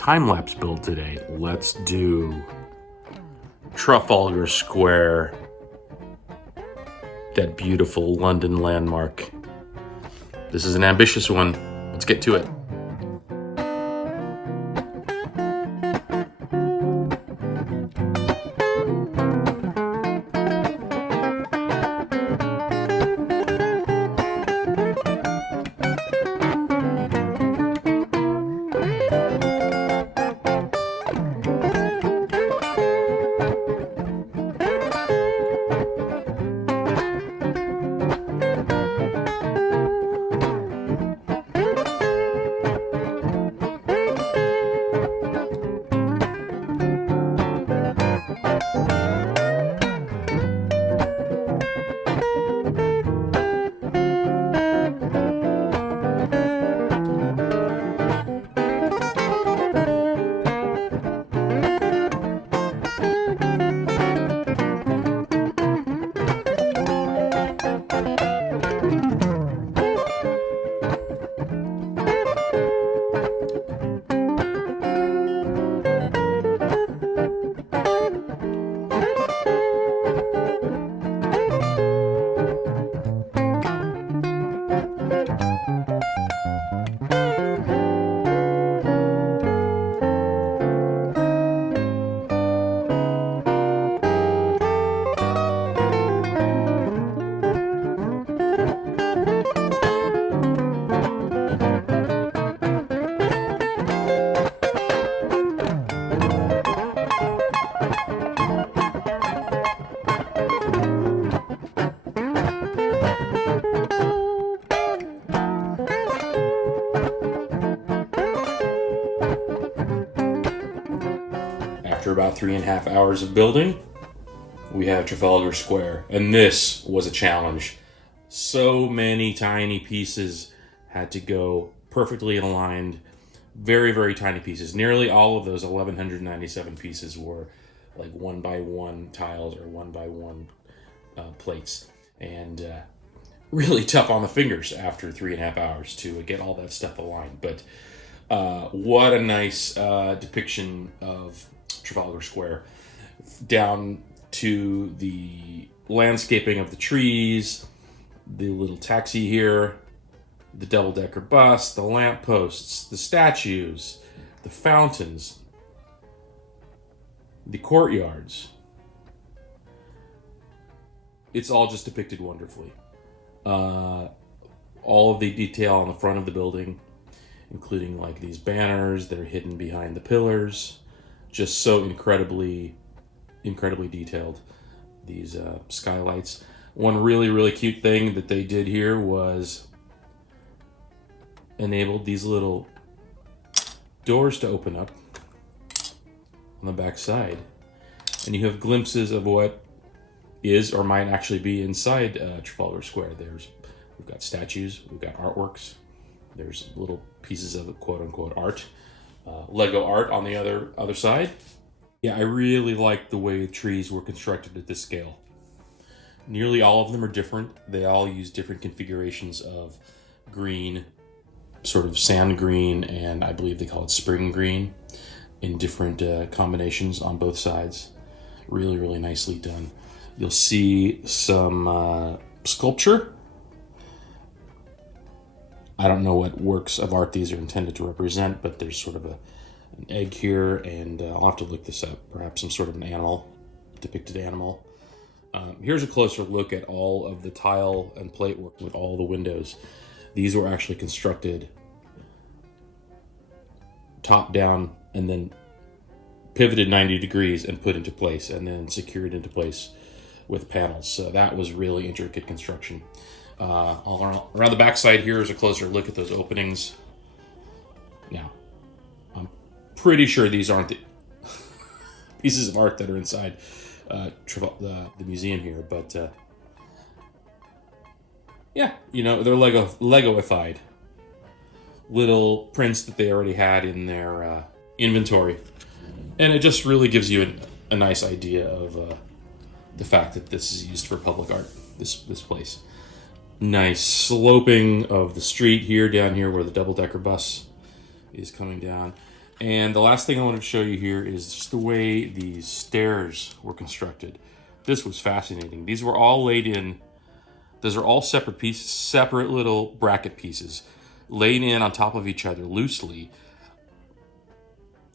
time-lapse build today. Let's do Trafalgar Square, that beautiful London landmark. This is an ambitious one. Let's get to it. After about 3.5 hours of building, we have Trafalgar Square, and this was a challenge. So many tiny pieces had to go perfectly aligned, very, very tiny pieces. Nearly all of those 1,197 pieces were like 1x1 tiles or 1x1 plates, and really tough on the fingers after 3.5 hours to get all that stuff aligned. But what a nice depiction of Trafalgar Square, down to the landscaping of the trees, the little taxi here, the double-decker bus, the lampposts, the statues, the fountains, the courtyards. It's all just depicted wonderfully. All of the detail on the front of the building, including like these banners that are hidden behind the pillars, just so incredibly detailed. These skylights. One really cute thing that they did here was enabled these little doors to open up on the back side, and you have glimpses of what is or might actually be inside Trafalgar Square. We've got statues, we've got artworks, there's little pieces of quote-unquote art, Lego art on the other side. Yeah, I really like the way the trees were constructed at this scale. Nearly all of them are different. They all use different configurations of green, sort of sand green, and I believe they call it spring green, in different combinations on both sides. Really nicely done. You'll see some sculpture. I don't know what works of art these are intended to represent, but there's sort of an egg here, and I'll have to look this up. Perhaps some sort of an animal, depicted animal. Here's a closer look at all of the tile and plate work with all the windows. These were actually constructed top down and then pivoted 90 degrees and put into place, and then secured into place with panels. So that was really intricate construction. All around the backside here is a closer look at those openings. Now, I'm pretty sure these aren't the pieces of art that are inside the museum here, but yeah, you know, they're Lego-ified little prints that they already had in their inventory, and it just really gives you a nice idea of the fact that this is used for public art. This place. Nice sloping of the street here, down here where the double-decker bus is coming down. And the last thing I wanted to show you here is just the way these stairs were constructed. This was fascinating. These were all laid in, those are all separate pieces, separate little bracket pieces, laid in on top of each other loosely.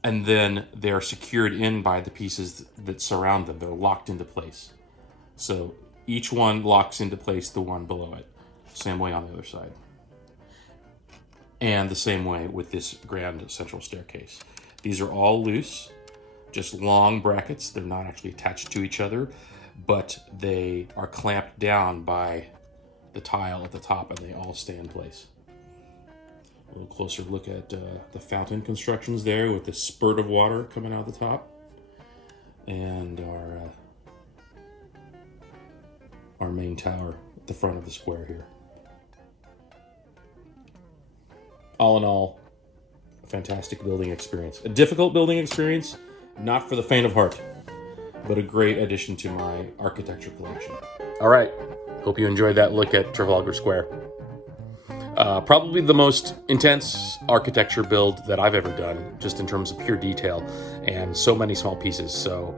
And then they're secured in by the pieces that surround them. They're locked into place. So each one locks into place the one below it. Same way on the other side. And the same way with this grand central staircase. These are all loose, just long brackets. They're not actually attached to each other, but they are clamped down by the tile at the top, and they all stay in place. A little closer look at the fountain constructions there with the spurt of water coming out the top. And our main tower at the front of the square here. All in all, a fantastic building experience. A difficult building experience, not for the faint of heart, but a great addition to my architecture collection. All right, hope you enjoyed that look at Trafalgar Square. Probably the most intense architecture build that I've ever done, just in terms of pure detail and so many small pieces. So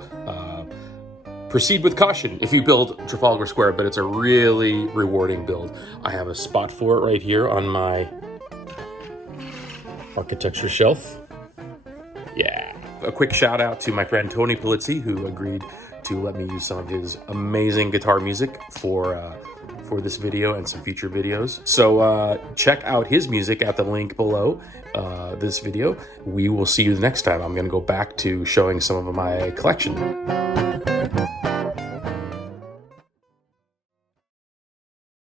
proceed with caution if you build Trafalgar Square, but it's a really rewarding build. I have a spot for it right here on my architecture shelf. Yeah. A quick shout out to my friend Tony Pulizzi, who agreed to let me use some of his amazing guitar music for this video and some future videos. So check out his music at the link below this video. We will see you the next time. I'm going to go back to showing some of my collection.